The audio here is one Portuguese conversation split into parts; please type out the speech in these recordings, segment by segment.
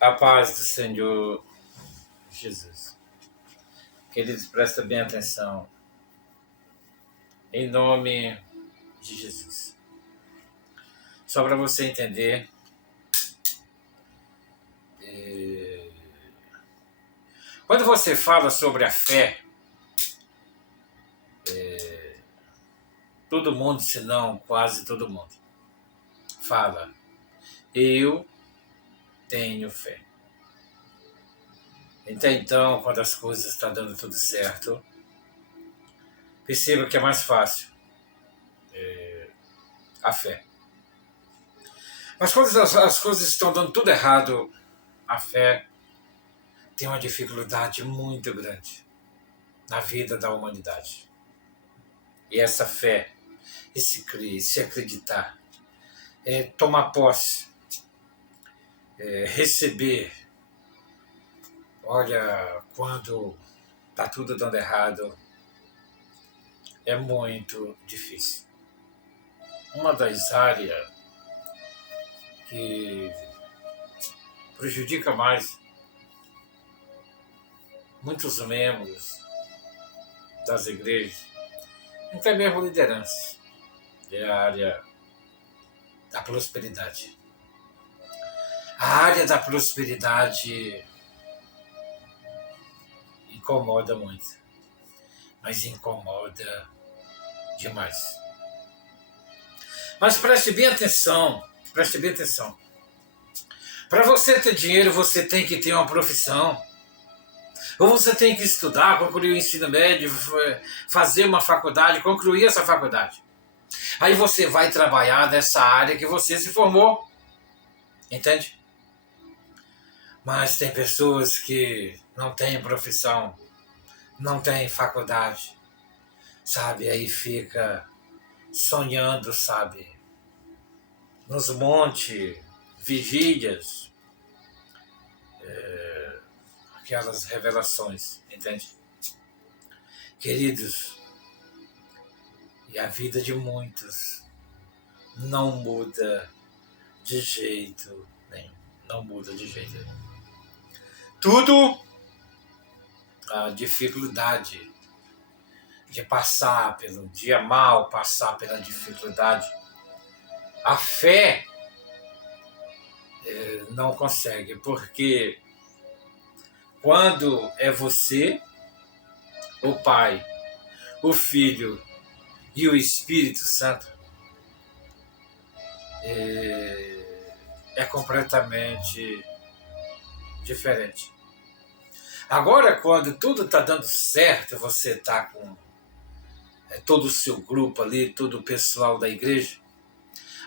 A paz do Senhor Jesus. Queridos, presta bem atenção. Em nome de Jesus. Só para você entender, quando você fala sobre a fé, todo mundo, se não quase todo mundo, fala, eu tenho fé. Então, quando as coisas estão dando tudo certo, perceba que é mais fácil a fé. Mas quando as coisas estão dando tudo errado, a fé tem uma dificuldade muito grande na vida da humanidade. E essa fé, esse crer, esse acreditar, tomar posse, receber. Olha, quando está tudo dando errado, é muito difícil. Uma das áreas que prejudica mais muitos membros das igrejas, até mesmo liderança, é a área da prosperidade. A área da prosperidade incomoda muito, mas incomoda demais. Mas preste bem atenção, preste bem atenção. Para você ter dinheiro, você tem que ter uma profissão. Ou você tem que estudar, concluir o ensino médio, fazer uma faculdade, concluir essa faculdade. Aí você vai trabalhar nessa área que você se formou. Entende? Mas tem pessoas que não têm profissão, não têm faculdade, sabe? Aí fica sonhando, sabe? Nos montes, vigílias, aquelas revelações, entende? Queridos, e a vida de muitos não muda de jeito nenhum. Não muda de jeito nenhum. Tudo a dificuldade de passar pelo dia mal, passar pela dificuldade. A fé não consegue, porque quando é você, o Pai, o Filho e o Espírito Santo, é completamente diferente. Agora, quando tudo está dando certo, você está com todo o seu grupo ali, todo o pessoal da igreja,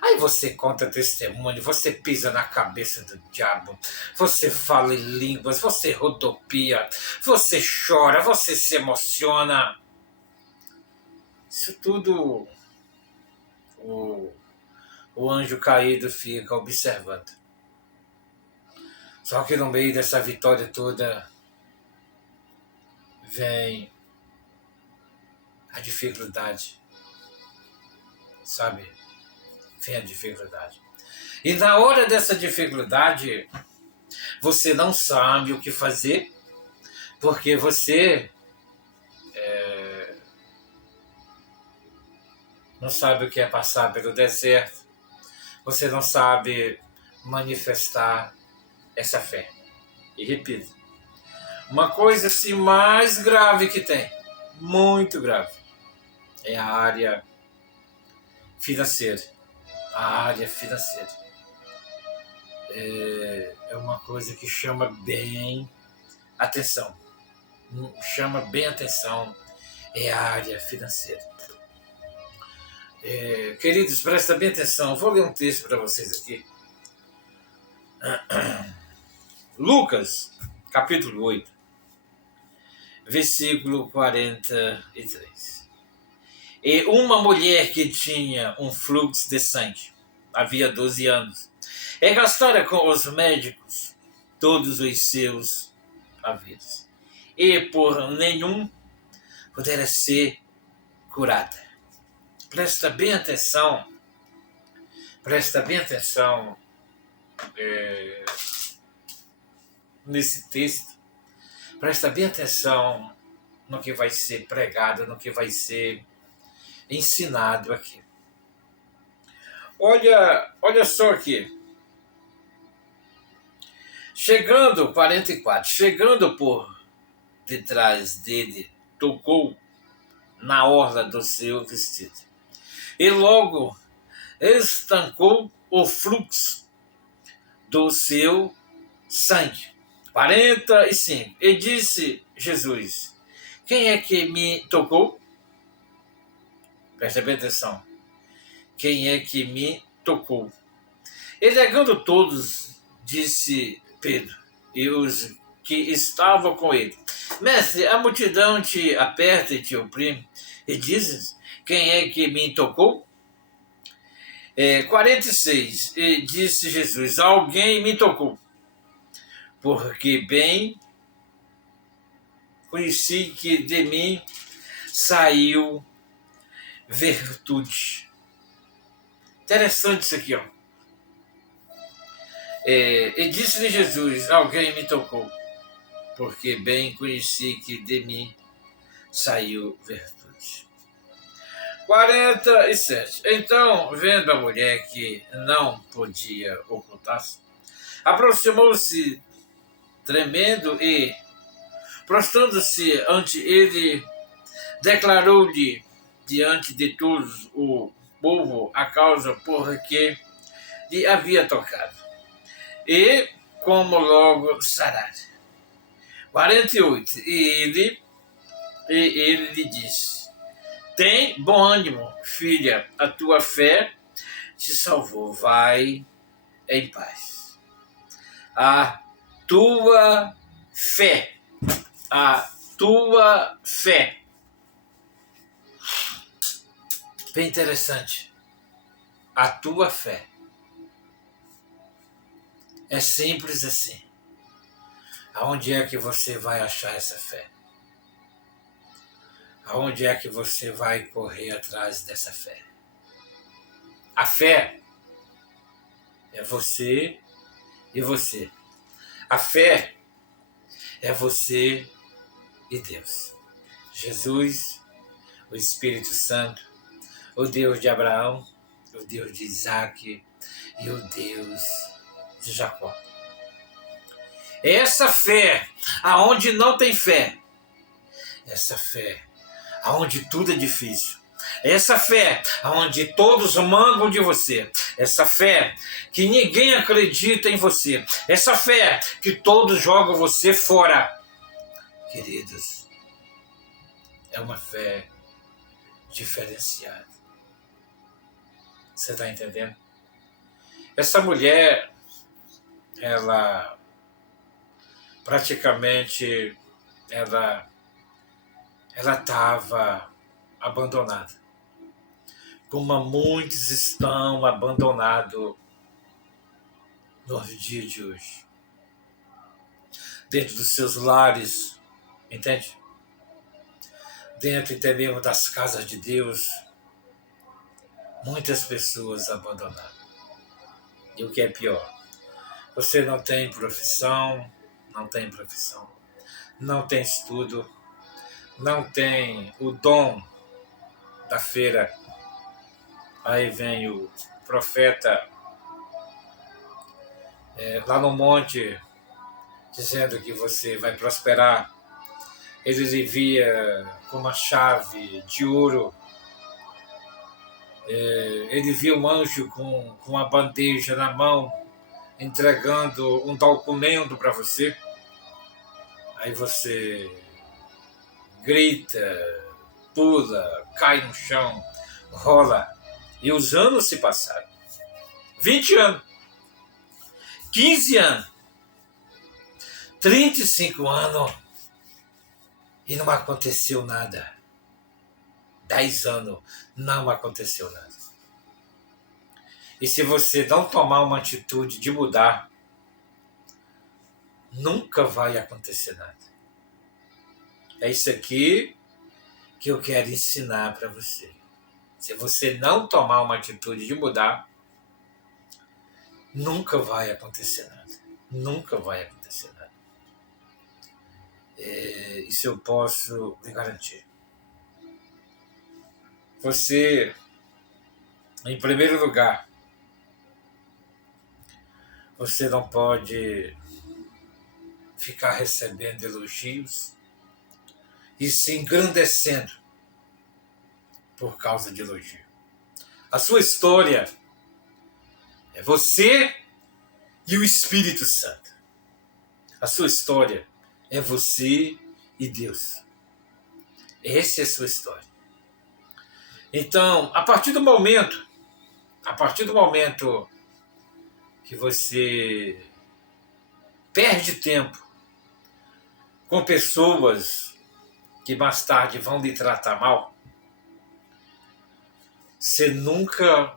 aí você conta testemunho, você pisa na cabeça do diabo, você fala em línguas, você rodopia, você chora, você se emociona. Isso tudo o anjo caído fica observando. Só que no meio dessa vitória toda vem a dificuldade, sabe? Vem a dificuldade. E na hora dessa dificuldade, você não sabe o que fazer, porque você não sabe o que é passar pelo deserto, você não sabe manifestar essa fé. E repito, uma coisa assim mais grave que tem, muito grave, é a área financeira. A área financeira é uma coisa que chama bem atenção. Chama bem atenção, é a área financeira. Queridos, prestem bem atenção. Vou ler um texto para vocês aqui. Lucas, capítulo 8, versículo 43. E uma mulher que tinha um fluxo de sangue, havia 12 anos, e gastara com os médicos todos os seus haveres, e por nenhum pudera ser curada. Presta bem atenção, nesse texto, presta bem atenção no que vai ser pregado, no que vai ser ensinado aqui. Olha só aqui. Chegando, 44, chegando por detrás dele, tocou na orla do seu vestido. E logo estancou o fluxo do seu sangue. 45. E disse Jesus: quem é que me tocou? Presta bem atenção. Quem é que me tocou? E negando todos, disse Pedro e os que estavam com ele: Mestre, a multidão te aperta e te oprime, e dizes: quem é que me tocou? 46. E disse Jesus: alguém me tocou, porque bem conheci que de mim saiu virtude. Interessante isso aqui, ó. E disse-lhe Jesus: alguém me tocou, porque bem conheci que de mim saiu virtude. 47. Então, vendo a mulher que não podia ocultar-se, aproximou-se tremendo e, prostrando-se ante ele, declarou-lhe diante de todos o povo a causa por que lhe havia tocado, e como logo sarar. 48. E ele lhe disse: tem bom ânimo, filha, a tua fé te salvou, vai em paz. A tua fé, a tua fé. Bem interessante. A tua fé. É simples assim. Aonde é que você vai achar essa fé? Aonde é que você vai correr atrás dessa fé? A fé é você e você. A fé é você e Deus. Jesus, o Espírito Santo, o Deus de Abraão, o Deus de Isaac e o Deus de Jacó. Essa fé, aonde não tem fé, essa fé, aonde tudo é difícil, essa fé, aonde todos mangam de você, essa fé que ninguém acredita em você, essa fé que todos jogam você fora, queridos, é uma fé diferenciada. Você está entendendo? Essa mulher, ela praticamente, ela estava abandonada, como muitos estão abandonados no dia de hoje, dentro dos seus lares, entende? Dentro até mesmo das casas de Deus, muitas pessoas abandonadas. E o que é pior, você não tem profissão, não tem estudo, não tem o dom da feira. Aí vem o profeta lá no monte, dizendo que você vai prosperar. Ele lhe via com uma chave de ouro. Ele viu um anjo com uma bandeja na mão, entregando um documento para você. Aí você grita, pula, cai no chão, rola. E os anos se passaram. 20 anos. 15 anos. 35 anos. E não aconteceu nada. 10 anos. Não aconteceu nada. E se você não tomar uma atitude de mudar, nunca vai acontecer nada. É isso aqui que eu quero ensinar para você. Se você não tomar uma atitude de mudar, nunca vai acontecer nada. Nunca vai acontecer nada. Isso eu posso lhe garantir. Você, em primeiro lugar, você não pode ficar recebendo elogios e se engrandecendo por causa de elogio. A sua história é você e o Espírito Santo. A sua história é você e Deus. Essa é a sua história. Então, a partir do momento que você perde tempo com pessoas que mais tarde vão lhe tratar mal, você nunca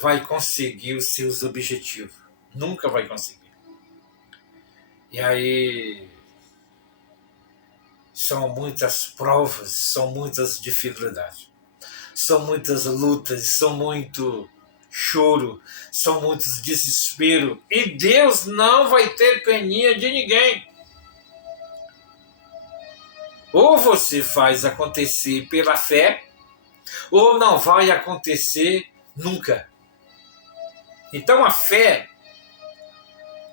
vai conseguir os seus objetivos. Nunca vai conseguir. E aí são muitas provas, são muitas dificuldades, são muitas lutas, são muito choro, são muitos desespero. E Deus não vai ter peninha de ninguém. Ou você faz acontecer pela fé, ou não vai acontecer nunca. Então a fé,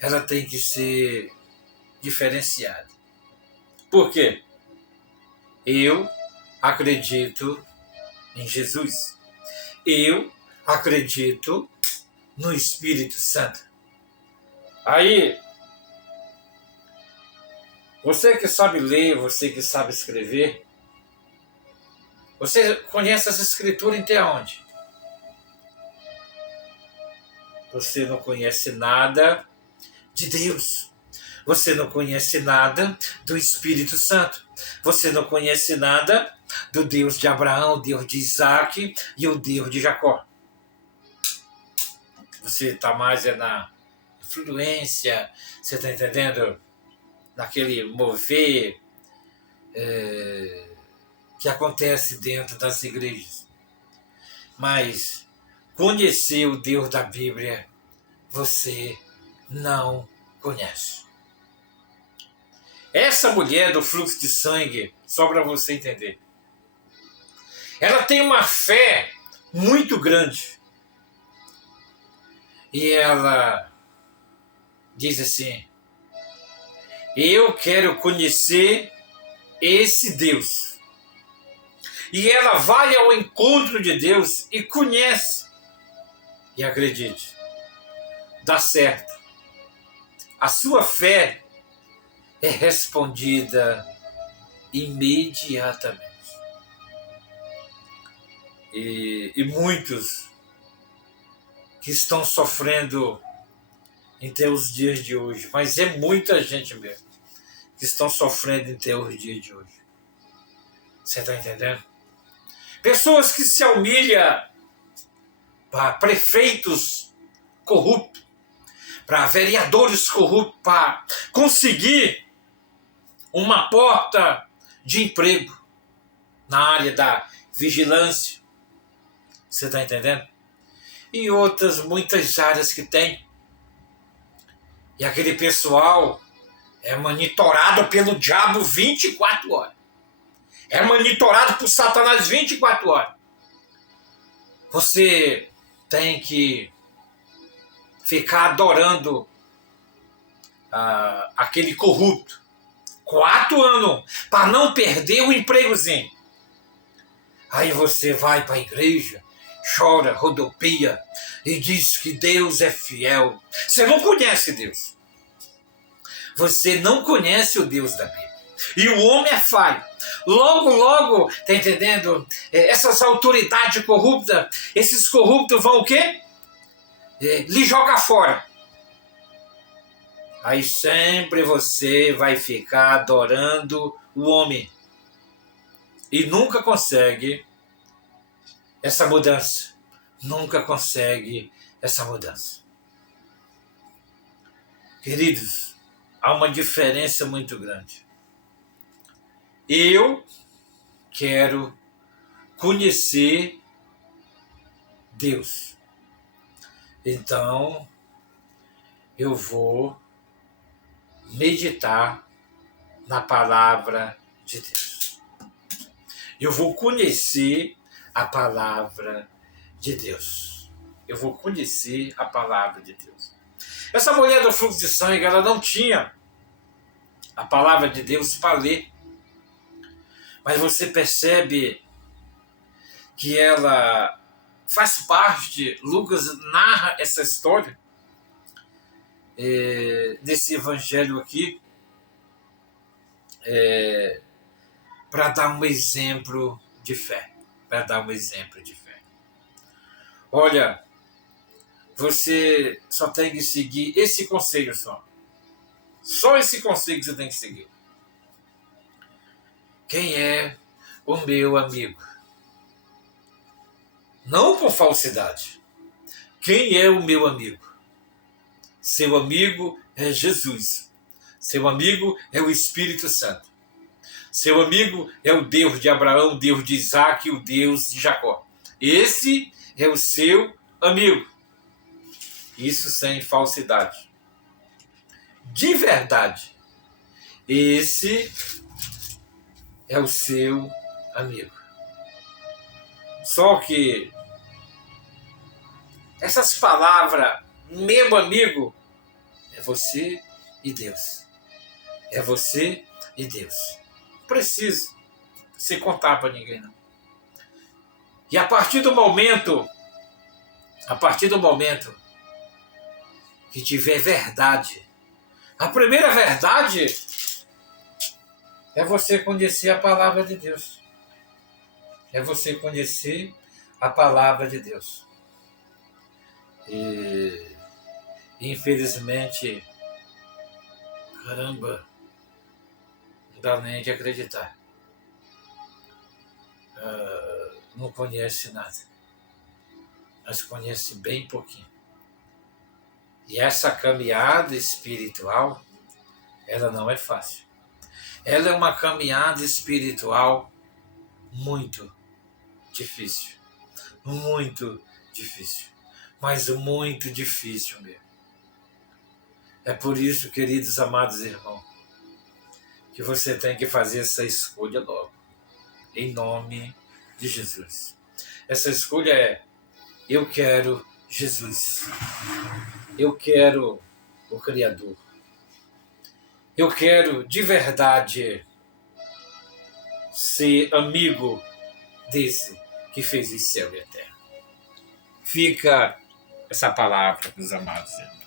ela tem que ser diferenciada. Por quê? Eu acredito em Jesus. Eu acredito no Espírito Santo. Aí, você que sabe ler, você que sabe escrever, você conhece as escrituras até onde? Você não conhece nada de Deus. Você não conhece nada do Espírito Santo. Você não conhece nada do Deus de Abraão, o Deus de Isaac e o Deus de Jacó. Você está mais na influência, você está entendendo? Naquele mover que acontece dentro das igrejas. Mas conhecer o Deus da Bíblia, você não conhece. Essa mulher do fluxo de sangue, só para você entender, ela tem uma fé muito grande. E ela diz assim: eu quero conhecer esse Deus. E ela vai ao encontro de Deus e conhece. E acredite, dá certo. A sua fé é respondida imediatamente. E muitos que estão sofrendo até os dias de hoje, mas é muita gente mesmo que estão sofrendo até os dias de hoje. Você está entendendo? Pessoas que se humilham para prefeitos corruptos, para vereadores corruptos, para conseguir uma porta de emprego na área da vigilância. Você está entendendo? E outras, muitas áreas que tem. E aquele pessoal é monitorado pelo diabo 24 horas. É monitorado por Satanás 24 horas. Você tem que ficar adorando aquele corrupto 4 anos para não perder o empregozinho. Aí você vai para a igreja, chora, rodopia e diz que Deus é fiel. Você não conhece Deus. Você não conhece o Deus da Bíblia. E o homem é falho. Logo, tá entendendo? Essas autoridades corruptas, esses corruptos vão o quê? Lhe jogar fora. Aí sempre você vai ficar adorando o homem. E nunca consegue essa mudança. Nunca consegue essa mudança. Queridos, há uma diferença muito grande. Eu quero conhecer Deus. Então, eu vou meditar na palavra de Deus. Eu vou conhecer a palavra de Deus. Eu vou conhecer a palavra de Deus. Essa mulher do fluxo de sangue, ela não tinha a palavra de Deus para ler. Mas você percebe que ela faz parte, Lucas narra essa história nesse evangelho aqui, para dar um exemplo de fé. Para dar um exemplo de fé. Olha, você só tem que seguir esse conselho só. Só esse conselho que você tem que seguir. Quem é o meu amigo? Não com falsidade. Quem é o meu amigo? Seu amigo é Jesus. Seu amigo é o Espírito Santo. Seu amigo é o Deus de Abraão, o Deus de Isaac, o Deus de Jacó. Esse é o seu amigo. Isso sem falsidade. De verdade. Esse é o seu amigo. Só que essas palavras, meu amigo, é você e Deus. É você e Deus. Não precisa se contar para ninguém, não. E a partir do momento que tiver verdade, a primeira verdade é você conhecer a palavra de Deus. É você conhecer a palavra de Deus. E infelizmente, caramba, não dá nem de acreditar. Não conhece nada. Mas conhece bem pouquinho. E essa caminhada espiritual, ela não é fácil. Ela é uma caminhada espiritual muito difícil. Muito difícil. Mas muito difícil mesmo. É por isso, queridos amados irmãos, que você tem que fazer essa escolha logo. Em nome de Jesus. Essa escolha é: eu quero Jesus. Eu quero o Criador. Eu quero de verdade ser amigo desse que fez o céu e a terra. Fica essa palavra, meus amados irmãos.